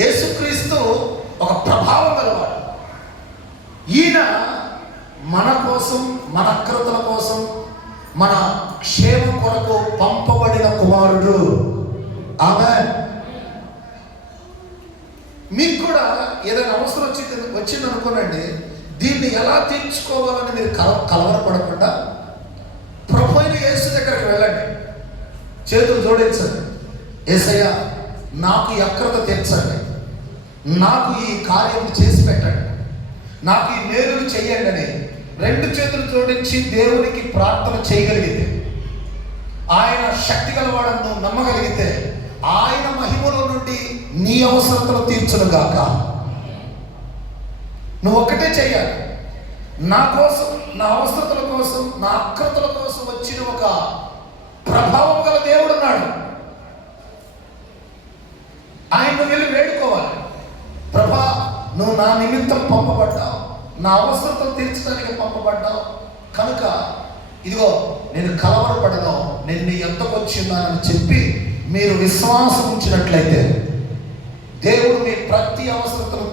యేసుక్రీస్తు ఒక ప్రభావం గలవాడు. ఈయన మన కోసం, మన అక్రతల కోసం, మన క్షేమం కొరకు పంపబడిన కుమారుడు. ఆమేన్. మీకు కూడా ఏదైనా అవసరం వచ్చింది అనుకోనండి, దీన్ని ఎలా తీర్చుకోవాలని మీరు కలవరపడకుండా ప్రభు అయిన యేసు దగ్గరికి వెళ్ళండి, చేతులు జోడించండి. యేసయ్యా, నాకు ఈ అక్రత తీర్చండి, నాకు ఈ కార్యం చేసి పెట్టండి, నాకు ఈ మేలులు చెయ్యండి అని రెండు చేతులు జోడించి దేవునికి ప్రార్థన చేయగలిగితే, ఆయన శక్తి గలవాడను నమ్మగలిగితే, ఆయన మహిమలో నుండి నీ అవసరతలు తీర్చును గాక. నువ్వు ఒక్కటే చెయ్యాలి. నా కోసం, నా అవసరతల కోసం, నా అక్రతల కోసం వచ్చిన ఒక ప్రభావం గల దేవుడు ఉన్నాడు. ఆయన్ను వెళ్ళి వేడుకోవాలి. ప్రభా, నువ్వు నా నిమిత్తం పంపబడ్డావు, నా అవసరతలు తీర్చడానికి పంపబడ్డావు కనుక ఇదిగో నేను కలవరపడను, నేను నీ ఎంతకు వచ్చిన్నానని చెప్పి మీరు విశ్వాసం ఉంచినట్లయితే దేవుడు మీ ప్రతి అవసరతను